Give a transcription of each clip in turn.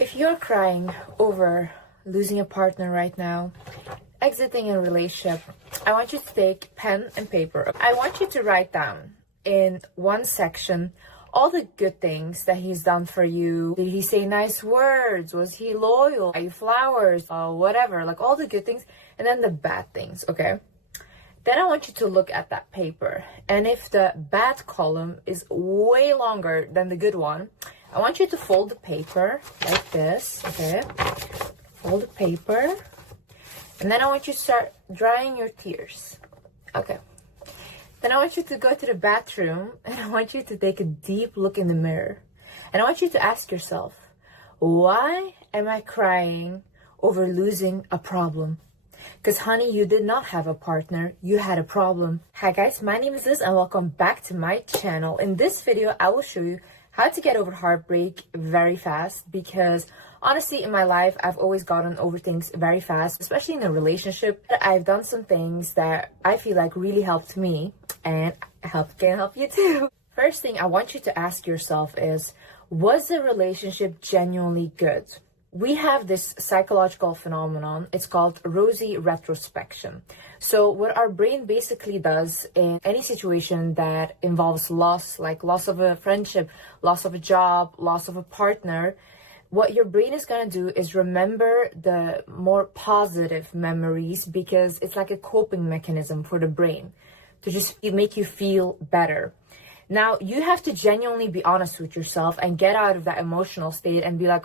If you're crying over losing a partner right now, exiting a relationship, I want you to take pen and paper. I want you to write down in one section all the good things that he's done for you. Did he say nice words? Was he loyal? Buy you flowers? Whatever, like all the good things, and then the bad things, okay? Then I want you to look at that paper, and if the bad column is way longer than the good one, I want you to fold the paper like this, okay? Fold the paper, and then I want you to start drying your tears, okay? Then I want you to go to the bathroom, and I want you to take a deep look in the mirror, and I want you to ask yourself, why am I crying over losing a problem? Because honey, you did not have a partner, you had a problem. Hi guys, my name is Liz and welcome back to my channel. In this video, I will show you how to get over heartbreak very fast, because honestly in my life, I've always gotten over things very fast, especially in a relationship. I've done some things that I feel like really helped me and can help you too. First thing I want you to ask yourself is, was the relationship genuinely good? We have this psychological phenomenon. It's called rosy retrospection. So what our brain basically does in any situation that involves loss, like loss of a friendship, loss of a job, loss of a partner, what your brain is going to do is remember the more positive memories, because it's like a coping mechanism for the brain to just make you feel better. Now, you have to genuinely be honest with yourself and get out of that emotional state and be like,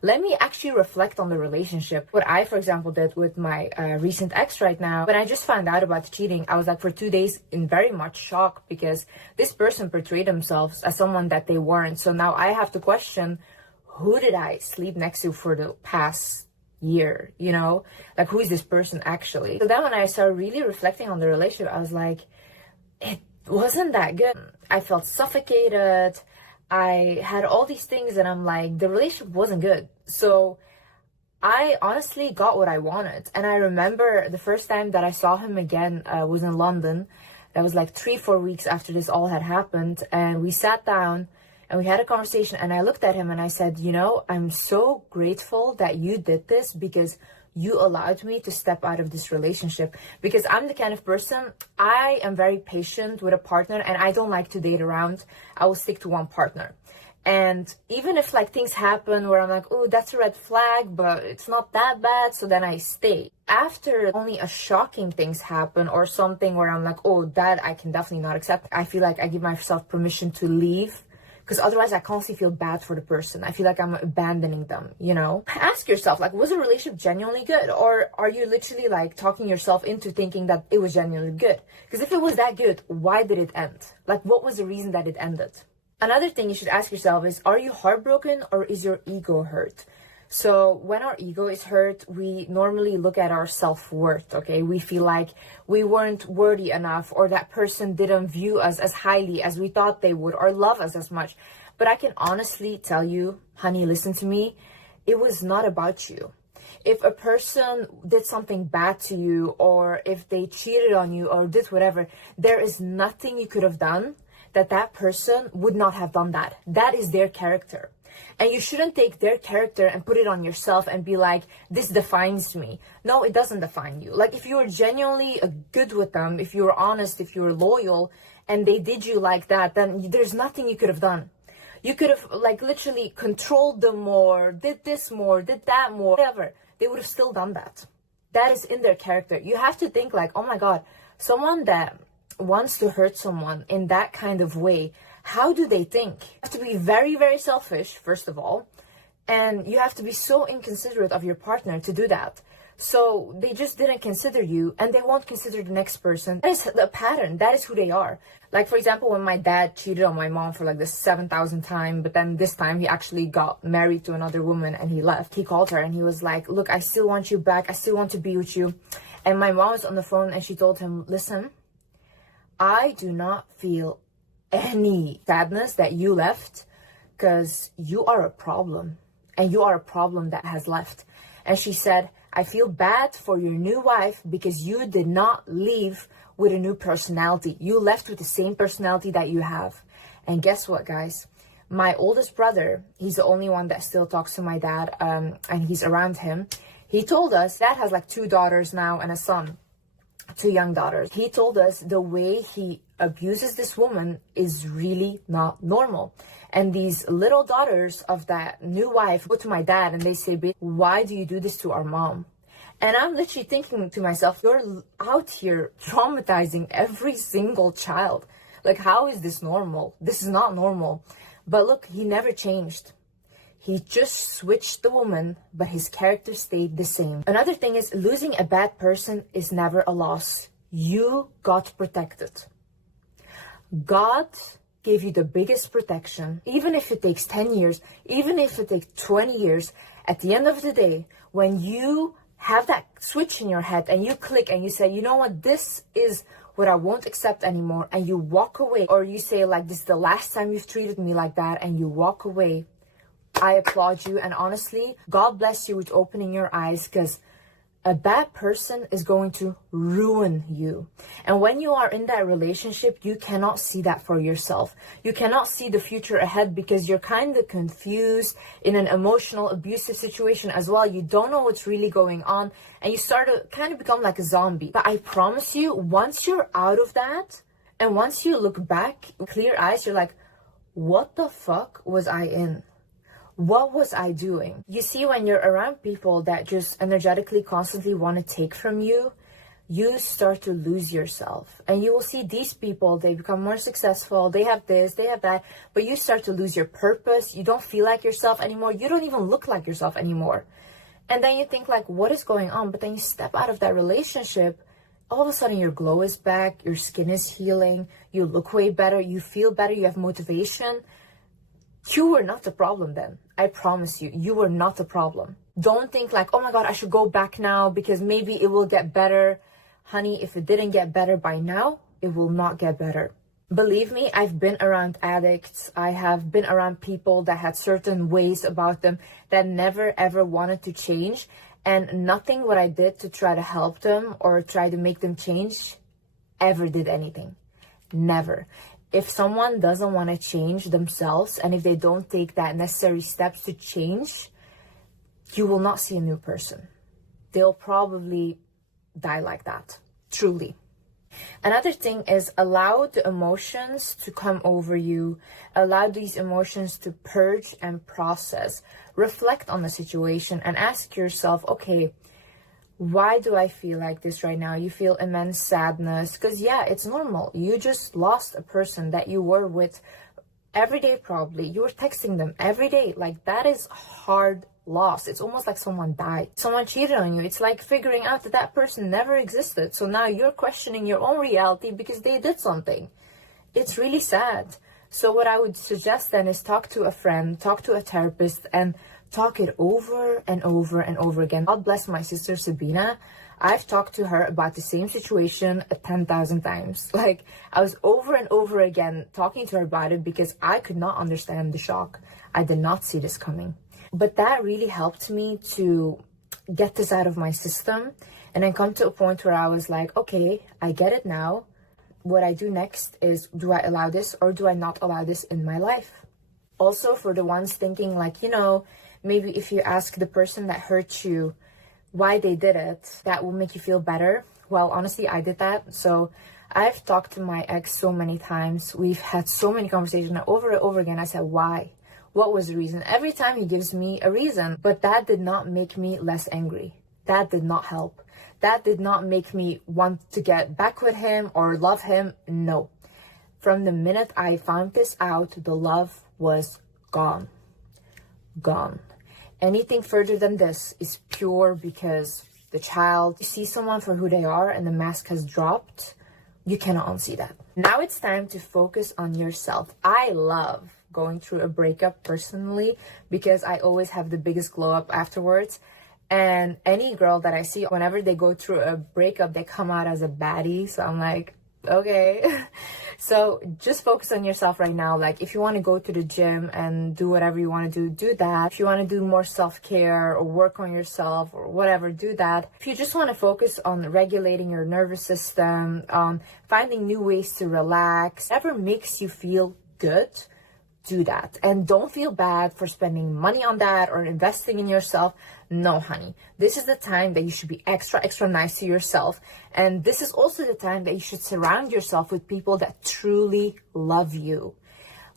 let me actually reflect on the relationship. What I, for example, did with my recent ex right now, when I just found out about the cheating, I was like for 2 days in very much shock, because this person portrayed themselves as someone that they weren't. So now I have to question, who did I sleep next to for the past year? You know, like who is this person actually? So then when I started really reflecting on the relationship, I was like, it wasn't that good. I felt suffocated. I had all these things and I'm like, the relationship wasn't good. So I honestly got what I wanted. And I remember the first time that I saw him again was in London. That was like 3-4 weeks after this all had happened. And we sat down and we had a conversation, and I looked at him and I said, you know, I'm so grateful that you did this, because you allowed me to step out of this relationship. Because I'm the kind of person, I am very patient with a partner and I don't like to date around. I will stick to one partner. And even if like things happen where I'm like, oh, that's a red flag, but it's not that bad, so then I stay. After only a shocking things happen or something where I'm like, oh, that I can definitely not accept, I feel like I give myself permission to leave. Because otherwise I constantly feel bad for the person. I feel like I'm abandoning them, you know? Ask yourself, like, was the relationship genuinely good? Or are you literally like talking yourself into thinking that it was genuinely good? Because if it was that good, why did it end? Like, what was the reason that it ended? Another thing you should ask yourself is, are you heartbroken or is your ego hurt? So when our ego is hurt, we normally look at our self-worth, okay? We feel like we weren't worthy enough, or that person didn't view us as highly as we thought they would, or love us as much. But I can honestly tell you, honey, listen to me, it was not about you. If a person did something bad to you, or if they cheated on you or did whatever, there is nothing you could have done that person would not have done that. That is their character. And you shouldn't take their character and put it on yourself and be like, this defines me. No, it doesn't define you. Like, if you were genuinely good with them, if you were honest, if you were loyal, and they did you like that, then there's nothing you could have done. You could have like literally controlled them more, did this more, did that more, whatever. They would have still done that. That is in their character. You have to think like, oh my God, someone that wants to hurt someone in that kind of way, how do they think? You have to be very, very selfish, first of all, and you have to be so inconsiderate of your partner to do that. So they just didn't consider you, and they won't consider the next person. That is the pattern. That is who they are. Like, for example, when my dad cheated on my mom for like the 7,000th time, but then this time he actually got married to another woman and he left. He called her and he was like, look, I still want you back. I still want to be with you. And my mom was on the phone and she told him, listen, I do not feel any sadness that you left, because you are a problem, and you are a problem that has left. And she said, I feel bad for your new wife, because you did not leave with a new personality. You left with the same personality that you have. And guess what, guys? My oldest brother, he's the only one that still talks to my dad, and he's around him. He told us, dad has like 2 daughters now and a son, 2 young daughters. He told us the way he abuses this woman is really not normal. And these little daughters of that new wife go to my dad and they say, "Babe, why do you do this to our mom?" And I'm literally thinking to myself, you're out here traumatizing every single child. Like, how is this normal? This is not normal. But look, he never changed. He just switched the woman, but his character stayed the same. Another thing is, losing a bad person is never a loss. You got protected. God gave you the biggest protection. Even if it takes 10 years, even if it takes 20 years, at the end of the day, when you have that switch in your head and you click and you say, you know what, this is what I won't accept anymore, and you walk away, or you say like, this is the last time you've treated me like that, and you walk away, I applaud you. And honestly, God bless you with opening your eyes, because a bad person is going to ruin you. And when you are in that relationship, you cannot see that for yourself. You cannot see the future ahead because you're kind of confused in an emotional, abusive situation as well. You don't know what's really going on, and you start to kind of become like a zombie. But I promise you, once you're out of that, and once you look back, clear eyes, you're like, what the fuck was I in? What was I doing? You see, when you're around people that just energetically constantly want to take from you, you start to lose yourself. And you will see these people, they become more successful, they have this, they have that, but you start to lose your purpose. You don't feel like yourself anymore. You don't even look like yourself anymore. And then you think like, what is going on? But then you step out of that relationship, all of a sudden your glow is back, your skin is healing, you look way better, you feel better, you have motivation. You were not the problem then. I promise you, you were not the problem. Don't think like, oh my God, I should go back now because maybe it will get better. Honey, if it didn't get better by now, it will not get better. Believe me, I've been around addicts. I have been around people that had certain ways about them that never ever wanted to change. And nothing what I did to try to help them or try to make them change ever did anything. Never. If someone doesn't want to change themselves, and if they don't take that necessary steps to change, you will not see a new person. They'll probably die like that, truly. Another thing is, allow the emotions to come over you. Allow these emotions to purge and process. Reflect on the situation and ask yourself, okay, why do I feel like this right now? You feel immense sadness because, yeah, it's normal. You just lost a person that you were with every day, probably. You were texting them every day. Like, that is hard loss. It's almost like someone died. Someone cheated on you. It's like figuring out that that person never existed. So now you're questioning your own reality because they did something. It's really sad. So what I would suggest then is talk to a friend, talk to a therapist, and talk it over and over and over again. God bless my sister Sabina. I've talked to her about the same situation 10,000 times. Like, I was over and over again talking to her about it because I could not understand the shock. I did not see this coming. But that really helped me to get this out of my system and then come to a point where I was like, okay, I get it now. What I do next is, do I allow this or do I not allow this in my life? Also, for the ones thinking like, you know, maybe if you ask the person that hurt you why they did it, that will make you feel better. Well, honestly, I did that. So I've talked to my ex so many times. We've had so many conversations over and over again. I said, why? What was the reason? Every time he gives me a reason, but that did not make me less angry. That did not help. That did not make me want to get back with him or love him. No. From the minute I found this out, the love was gone. Gone. Anything further than this is pure because the child, you see someone for who they are and the mask has dropped, you cannot unsee that. Now it's time to focus on yourself. I love going through a breakup personally because I always have the biggest glow up afterwards. And any girl that I see, whenever they go through a breakup, they come out as a baddie. So I'm like, okay. So just focus on yourself right now. Like, if you want to go to the gym and do whatever you want to do, do that. If you want to do more self-care or work on yourself or whatever, do that. If you just want to focus on regulating your nervous system, finding new ways to relax, whatever makes you feel good, do that. And don't feel bad for spending money on that or investing in yourself. No, honey. This is the time that you should be extra nice to yourself. And this is also the time that you should surround yourself with people that truly love you.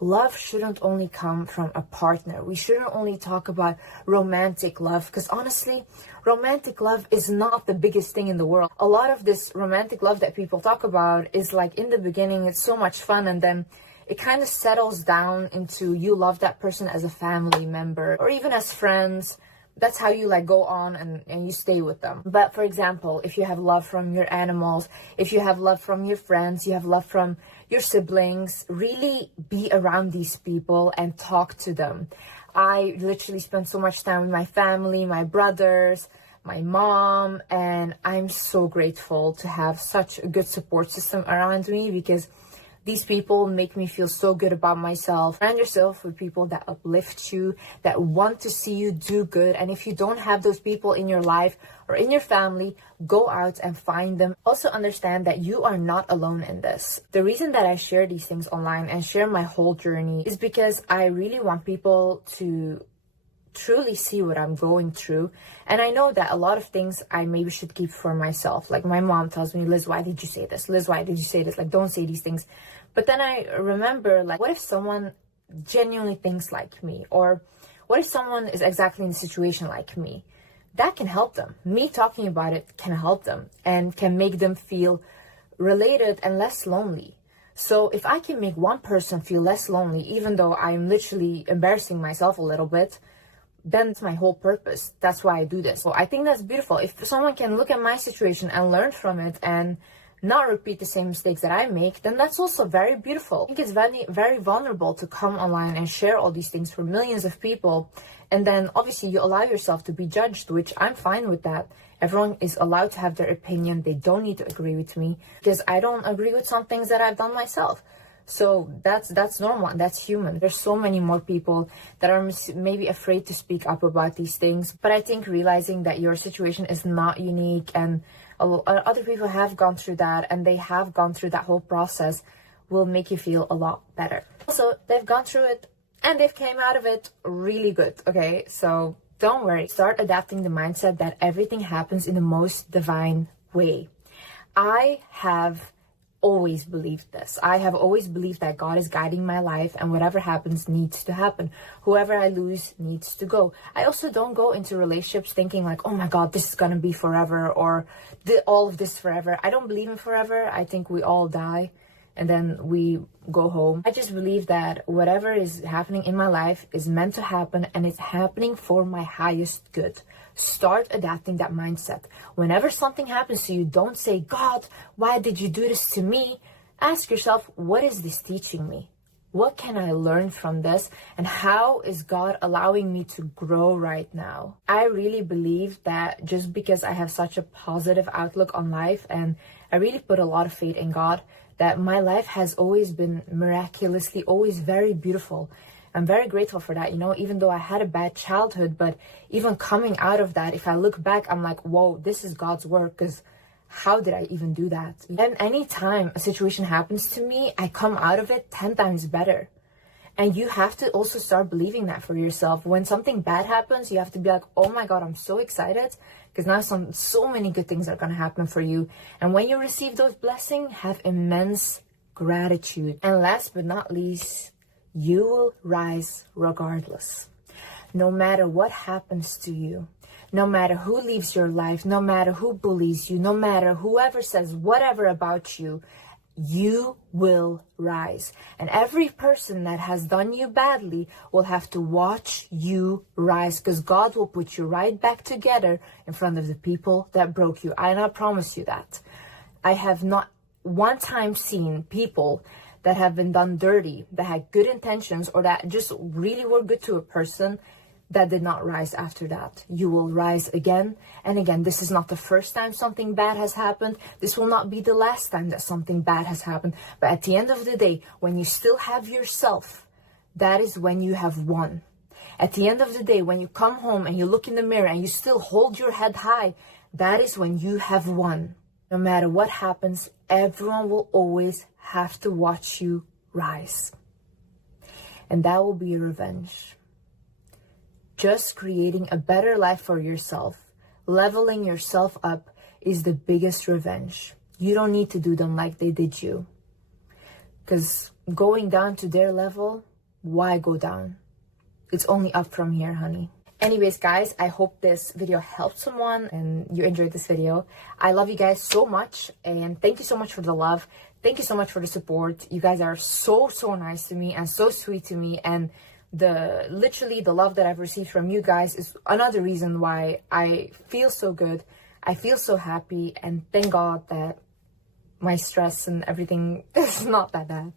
Love shouldn't only come from a partner. We shouldn't only talk about romantic love, because honestly, romantic love is not the biggest thing in the world. A lot of this romantic love that people talk about is like, in the beginning, it's so much fun, and then it kind of settles down into you love that person as a family member or even as friends. That's how you like go on and you stay with them. But for example, if you have love from your animals, if you have love from your friends, you have love from your siblings, really be around these people and talk to them. I literally spend so much time with my family, my brothers, my mom, and I'm so grateful to have such a good support system around me, because these people make me feel so good about myself. Surround yourself with people that uplift you, that want to see you do good. And if you don't have those people in your life or in your family, go out and find them. Also understand that you are not alone in this. The reason that I share these things online and share my whole journey is because I really want people to truly see what I'm going through. And I know that a lot of things I maybe should keep for myself. Like my mom tells me, Liz, why did you say this? Liz, why did you say this? Like, don't say these things. But then I remember, like, what if someone genuinely thinks like me? Or what if someone is exactly in a situation like me? That can help them. Me talking about it can help them and can make them feel related and less lonely. So if I can make one person feel less lonely, even though I'm literally embarrassing myself a little bit, then it's my whole purpose. That's why I do this. So I think that's beautiful. If someone can look at my situation and learn from it and not repeat the same mistakes that I make, then that's also very beautiful. I think it's very, very vulnerable to come online and share all these things for millions of people. And then obviously you allow yourself to be judged, which I'm fine with that. Everyone is allowed to have their opinion. They don't need to agree with me, because I don't agree with some things that I've done myself. So that's normal and that's human. There's so many more people that are maybe afraid to speak up about these things. But I think realizing that your situation is not unique and other people have gone through that and they have gone through that whole process will make you feel a lot better. Also, they've gone through it and they've came out of it really good, okay? So don't worry. Start adapting the mindset that everything happens in the most divine way. I have always believed this. I have always believed that God is guiding my life and whatever happens needs to happen. Whoever I lose needs to go. I also don't go into relationships thinking like, oh my God, this is gonna be forever, or all of this forever. I don't believe in forever. I think we all die and then we go home. I just believe that whatever is happening in my life is meant to happen and it's happening for my highest good. Start adapting that mindset. Whenever something happens to you, don't say, God, why did you do this to me? Ask yourself, what is this teaching me? What can I learn from this? And how is God allowing me to grow right now? I really believe that just because I have such a positive outlook on life and I really put a lot of faith in God, that my life has always been miraculously, always very beautiful. I'm very grateful for that, you know, even though I had a bad childhood, but even coming out of that, if I look back, I'm like, whoa, this is God's work, because how did I even do that? And anytime a situation happens to me, I come out of it 10 times better. And you have to also start believing that for yourself. When something bad happens, you have to be like, oh my God, I'm so excited, because now so many good things are going to happen for you. And when you receive those blessings, have immense gratitude. And last but not least, you will rise regardless. No matter what happens to you, no matter who leaves your life, no matter who bullies you, no matter whoever says whatever about you, you will rise. And every person that has done you badly will have to watch you rise, because God will put you right back together in front of the people that broke you. And I promise you that. I have not one time seen people that have been done dirty, that had good intentions, or that just really were good to a person, that did not rise after that. You will rise again and again. This is not the first time something bad has happened. This will not be the last time that something bad has happened. But at the end of the day, when you still have yourself, that is when you have won. At the end of the day, when you come home and you look in the mirror and you still hold your head high, that is when you have won. No matter what happens, everyone will always have to watch you rise. and that will be your revenge. Just creating a better life for yourself, leveling yourself up is the biggest revenge. You don't need to do them like they did you. Because going down to their level, why go down? It's only up from here, honey. Anyways, guys, I hope this video helped someone and you enjoyed this video. I love you guys so much, and thank you so much for the love. Thank you so much for the support. You guys are so nice to me and so sweet to me, and literally the love that I've received from you guys is another reason why I feel so good. I feel so happy, and thank God that my stress and everything is not that bad.